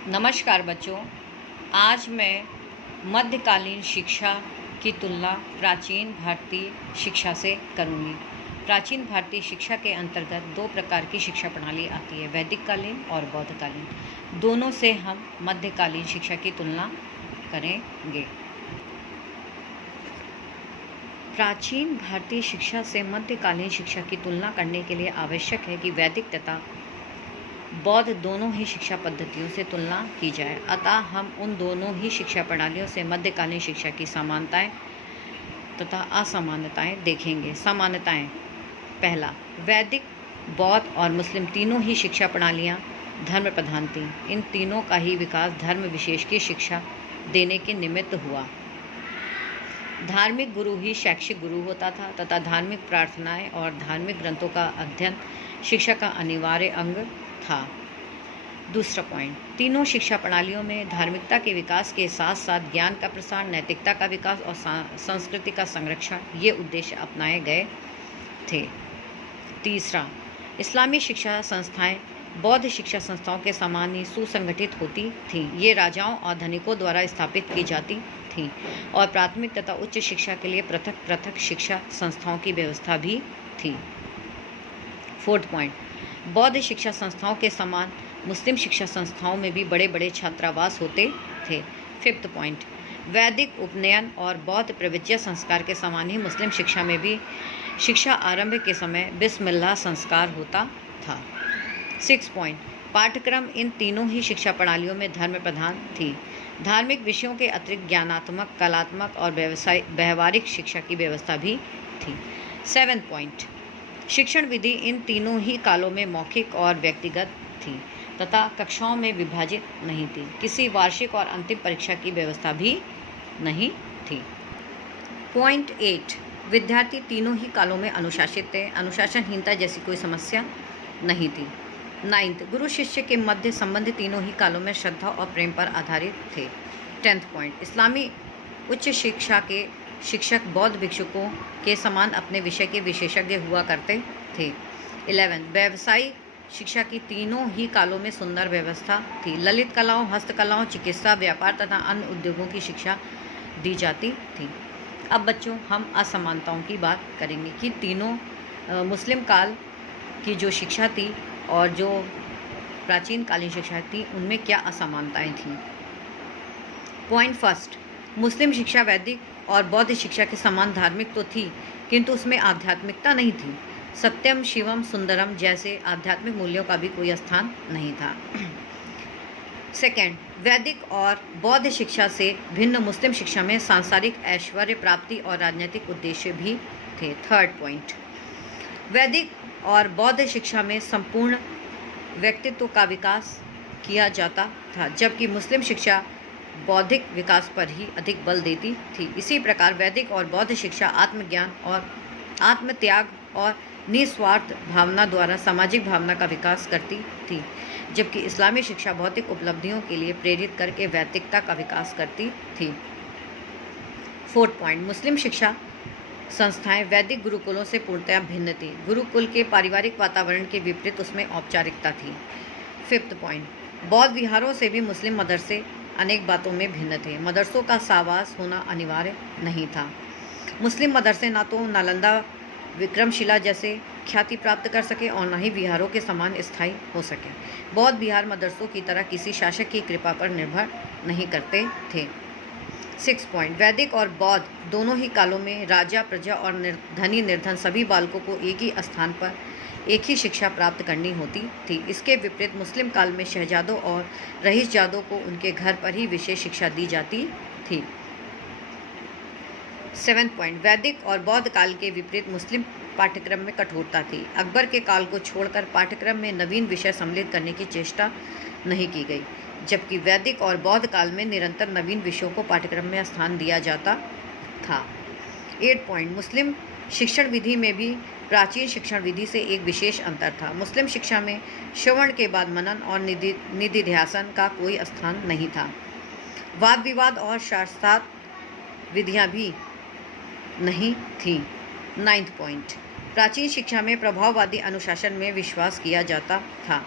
नमस्कार बच्चों। आज मैं मध्यकालीन शिक्षा की तुलना प्राचीन भारतीय शिक्षा से करूँगी। प्राचीन भारतीय शिक्षा के अंतर्गत दो प्रकार की शिक्षा प्रणाली आती है, वैदिक कालीन और बौद्धकालीन। दोनों से हम मध्यकालीन शिक्षा की तुलना करेंगे। प्राचीन भारतीय शिक्षा से मध्यकालीन शिक्षा की तुलना करने के लिए आवश्यक है कि वैदिक तथा बौद्ध दोनों ही शिक्षा पद्धतियों से तुलना की जाए। अतः हम उन दोनों ही शिक्षा प्रणालियों से मध्यकालीन शिक्षा की समानताएं तथा असमानताएं देखेंगे। समानताएं: पहला, वैदिक, बौद्ध और मुस्लिम तीनों ही शिक्षा प्रणालियां धर्म प्रधान थीं। इन तीनों का ही विकास धर्म विशेष की शिक्षा देने के निमित्त हुआ। धार्मिक गुरु ही शैक्षिक गुरु होता था तथा धार्मिक प्रार्थनाएं और धार्मिक ग्रंथों का अध्ययन शिक्षा का अनिवार्य अंग था। दूसरा पॉइंट, तीनों शिक्षा प्रणालियों में धार्मिकता के विकास के साथ साथ ज्ञान का प्रसार, नैतिकता का विकास और संस्कृति का संरक्षण ये उद्देश्य अपनाए गए थे। तीसरा, इस्लामी शिक्षा संस्थाएं बौद्ध शिक्षा संस्थाओं के समान ही सुसंगठित होती थीं। ये राजाओं और धनिकों द्वारा स्थापित की जाती थीं और प्राथमिक तथा उच्च शिक्षा के लिए पृथक पृथक शिक्षा संस्थाओं की व्यवस्था भी थी। फोर्थ पॉइंट, बौद्ध शिक्षा संस्थाओं के समान मुस्लिम शिक्षा संस्थाओं में भी बड़े बड़े छात्रावास होते थे। फिफ्थ पॉइंट, वैदिक उपनयन और बौद्ध प्रविज्य संस्कार के समान ही मुस्लिम शिक्षा में भी शिक्षा आरंभ के समय बिस्मिल्लाह संस्कार होता था। सिक्स पॉइंट, पाठ्यक्रम इन तीनों ही शिक्षा प्रणालियों में धर्म प्रधान थी। धार्मिक विषयों के अतिरिक्त ज्ञानात्मक, कलात्मक और व्यवहारिक शिक्षा की व्यवस्था भी थी। सेवेंथ पॉइंट, शिक्षण विधि इन तीनों ही कालों में मौखिक और व्यक्तिगत थी तथा कक्षाओं में विभाजित नहीं थी। किसी वार्षिक और अंतिम परीक्षा की व्यवस्था भी नहीं थी। पॉइंट 8, विद्यार्थी तीनों ही कालों में अनुशासित थे। अनुशासनहीनता जैसी कोई समस्या नहीं थी। नाइन्थ, गुरु शिष्य के मध्य संबंध तीनों ही कालों में श्रद्धा और प्रेम पर आधारित थे। 10th पॉइंट, इस्लामी उच्च शिक्षा के शिक्षक बौद्ध भिक्षुकों के समान अपने विषय के विशेषज्ञ हुआ करते थे। 11, व्यावसायिक शिक्षा की तीनों ही कालों में सुंदर व्यवस्था थी। ललित कलाओं, हस्तकलाओं, चिकित्सा, व्यापार तथा अन्य उद्योगों की शिक्षा दी जाती थी। अब बच्चों हम असमानताओं की बात करेंगे कि तीनों मुस्लिम काल की जो शिक्षा थी और जो प्राचीन कालीन शिक्षा थी उनमें क्या असमानताएं थीं। पॉइंट फर्स्ट, मुस्लिम शिक्षा वैदिक और बौद्ध शिक्षा के समान धार्मिक तो थी किंतु उसमें आध्यात्मिकता नहीं थी। सत्यम, शिवम, सुंदरम जैसे आध्यात्मिक मूल्यों का भी कोई स्थान नहीं था। सेकेंड, वैदिक और बौद्ध शिक्षा से भिन्न मुस्लिम शिक्षा में सांसारिक ऐश्वर्य प्राप्ति और राजनीतिक उद्देश्य भी थे। थर्ड पॉइंट, वैदिक और बौद्ध शिक्षा में संपूर्ण व्यक्तित्व का विकास किया जाता था जबकि मुस्लिम शिक्षा बौद्धिक विकास पर ही अधिक बल देती थी। इसी प्रकार वैदिक और बौद्ध शिक्षा आत्मज्ञान और आत्मत्याग और निस्वार्थ भावना द्वारा सामाजिक भावना का विकास करती थी, जबकि इस्लामी शिक्षा भौतिक उपलब्धियों के लिए प्रेरित करके वैदिकता का विकास करती थी। फोर्थ पॉइंट, मुस्लिम शिक्षा संस्थाएं वैदिक गुरुकुलों से पूर्णतया भिन्न थी। गुरुकुल के पारिवारिक वातावरण के विपरीत उसमें औपचारिकता थी। फिफ्थ पॉइंट, बौद्ध विहारों से भी मुस्लिम मदरसे अनेक बातों में भिन्न थे। मदरसों का सहवास होना अनिवार्य नहीं था। मुस्लिम मदरसे ना तो नालंदा, विक्रमशिला जैसे ख्याति प्राप्त कर सके और न ही विहारों के समान स्थायी हो सके। बौद्ध विहार मदरसों की तरह किसी शासक की कृपा पर निर्भर नहीं करते थे। सिक्स पॉइंट, वैदिक और बौद्ध दोनों ही कालों में राजा, प्रजा और धनी निर्धन सभी बालकों को एक ही स्थान पर एक ही शिक्षा प्राप्त करनी होती थी। इसके विपरीत मुस्लिम काल में शहजादों और रईसजादों को उनके घर पर ही विशेष शिक्षा दी जाती थी। सेवेंथ पॉइंट, वैदिक और बौद्ध काल के विपरीत मुस्लिम पाठ्यक्रम में कठोरता थी। अकबर के काल को छोड़कर पाठ्यक्रम में नवीन विषय सम्मिलित करने की चेष्टा नहीं की गई, जबकि वैदिक और बौद्ध काल में निरंतर नवीन विषयों को पाठ्यक्रम में स्थान दिया जाता था। 8 पॉइंट, मुस्लिम शिक्षण विधि में भी प्राचीन शिक्षण विधि से एक विशेष अंतर था। मुस्लिम शिक्षा में श्रवण के बाद मनन और निधिध्यासन का कोई स्थान नहीं था। वाद विवाद और शास्त्रार्थ विधियाँ भी नहीं थी। 9th पॉइंट, प्राचीन शिक्षा में प्रभाववादी अनुशासन में विश्वास किया जाता था,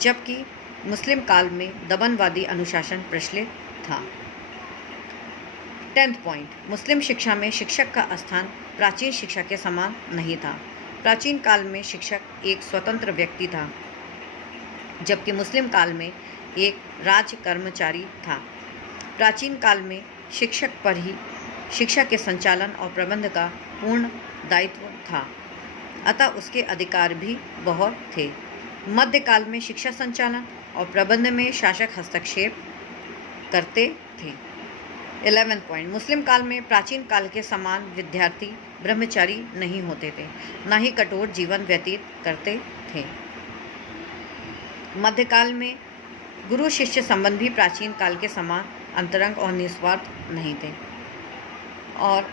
जबकि मुस्लिम काल में दमनवादी अनुशासन प्रचलित था। 10th पॉइंट, मुस्लिम शिक्षा में शिक्षक का स्थान प्राचीन शिक्षा के समान नहीं था। प्राचीन काल में शिक्षक एक स्वतंत्र व्यक्ति था, जबकि मुस्लिम काल में एक राज कर्मचारी था। प्राचीन काल में शिक्षक पर ही शिक्षा के संचालन और प्रबंध का पूर्ण दायित्व था, अतः उसके अधिकार भी बहुत थे। मध्यकाल में शिक्षा संचालन और प्रबंध में शासक हस्तक्षेप करते थे। 11th पॉइंट, मुस्लिम काल में प्राचीन काल के समान विद्यार्थी ब्रह्मचारी नहीं होते थे, न ही कठोर जीवन व्यतीत करते थे। मध्यकाल में गुरु शिष्य संबंध भी प्राचीन काल के समान अंतरंग और निस्वार्थ नहीं थे। और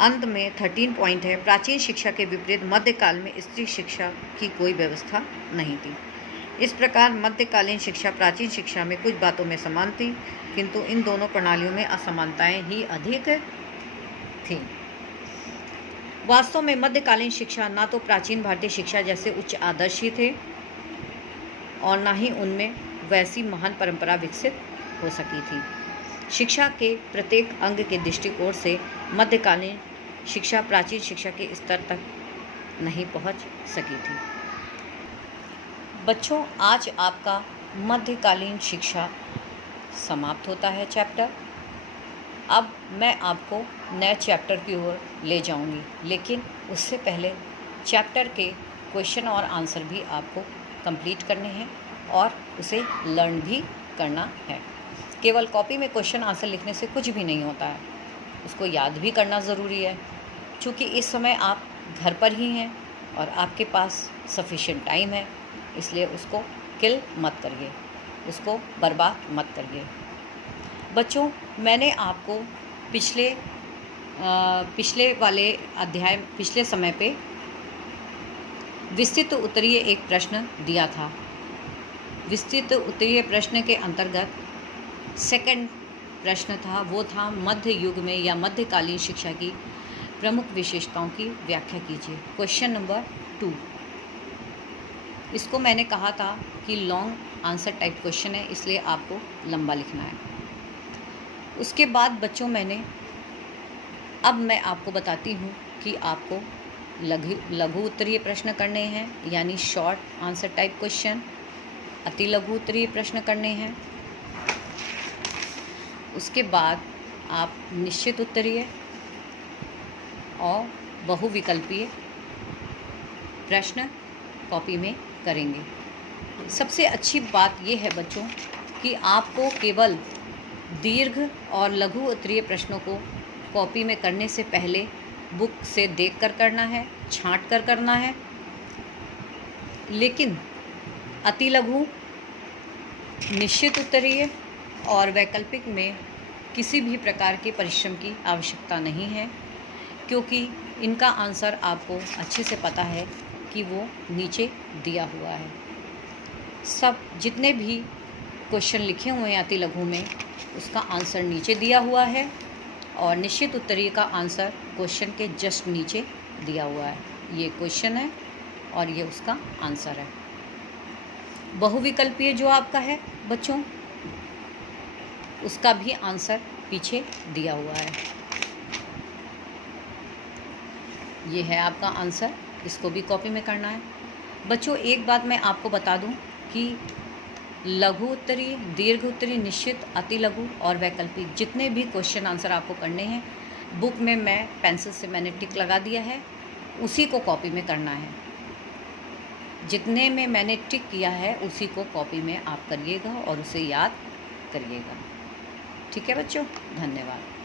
अंत में 13 पॉइंट है, प्राचीन शिक्षा के विपरीत मध्यकाल में स्त्री शिक्षा की कोई व्यवस्था नहीं थी। इस प्रकार मध्यकालीन शिक्षा प्राचीन शिक्षा में कुछ बातों में समान थी, किंतु इन दोनों प्रणालियों में असमानताएं ही अधिक थीं। वास्तव में मध्यकालीन शिक्षा ना तो प्राचीन भारतीय शिक्षा जैसे उच्च आदर्श ही थे और ना ही उनमें वैसी महान परंपरा विकसित हो सकी थी। शिक्षा के प्रत्येक अंग के दृष्टिकोण से मध्यकालीन शिक्षा प्राचीन शिक्षा के स्तर तक नहीं पहुंच सकी थी। बच्चों, आज आपका मध्यकालीन शिक्षा समाप्त होता है चैप्टर। अब मैं आपको नए चैप्टर की ओर ले जाऊंगी, लेकिन उससे पहले चैप्टर के क्वेश्चन और आंसर भी आपको कंप्लीट करने हैं और उसे लर्न भी करना है। केवल कॉपी में क्वेश्चन आंसर लिखने से कुछ भी नहीं होता है, उसको याद भी करना ज़रूरी है। चूँकि इस समय आप घर पर ही हैं और आपके पास सफिशिएंट टाइम है, इसलिए उसको किल मत करिए, उसको बर्बाद मत करिए। बच्चों, मैंने आपको पिछले समय पे विस्तृत उत्तरीय एक प्रश्न दिया था। विस्तृत उत्तरीय प्रश्न के अंतर्गत सेकंड प्रश्न था, वो था मध्य युग में या मध्यकालीन शिक्षा की प्रमुख विशेषताओं की व्याख्या कीजिए। Question number 2। इसको मैंने कहा था कि लॉन्ग आंसर टाइप क्वेश्चन है, इसलिए आपको लंबा लिखना है। उसके बाद बच्चों अब मैं आपको बताती हूँ कि आपको लघु उत्तरीय प्रश्न करने हैं, यानी शॉर्ट आंसर टाइप क्वेश्चन, अति लघु उत्तरीय प्रश्न करने हैं। उसके बाद आप निश्चित उत्तरीय और बहुविकल्पीय प्रश्न कॉपी में करेंगे। सबसे अच्छी बात यह है बच्चों कि आपको केवल दीर्घ और लघु उत्तरीय प्रश्नों को कॉपी में करने से पहले बुक से देखकर करना है, छांट कर करना है। लेकिन अति लघु, निश्चित उत्तरीय और वैकल्पिक में किसी भी प्रकार के परिश्रम की आवश्यकता नहीं है, क्योंकि इनका आंसर आपको अच्छे से पता है कि वो नीचे दिया हुआ है। सब जितने भी क्वेश्चन लिखे हुए हैं अति लघु में, उसका आंसर नीचे दिया हुआ है और निश्चित उत्तरीय का आंसर क्वेश्चन के जस्ट नीचे दिया हुआ है। ये क्वेश्चन है और ये उसका आंसर है। बहुविकल्पीय जो आपका है बच्चों, उसका भी आंसर पीछे दिया हुआ है। ये है आपका आंसर, इसको भी कॉपी में करना है। बच्चों, एक बात मैं आपको बता दूं कि लघु उत्तरीय, दीर्घ उत्तरीय, निश्चित, अति लघु और वैकल्पिक जितने भी क्वेश्चन आंसर आपको करने हैं, बुक में मैं पेंसिल से मैंने टिक लगा दिया है, उसी को कॉपी में करना है। जितने में मैंने टिक किया है उसी को कॉपी में आप करिएगा और उसे याद करिएगा। ठीक है बच्चों, धन्यवाद।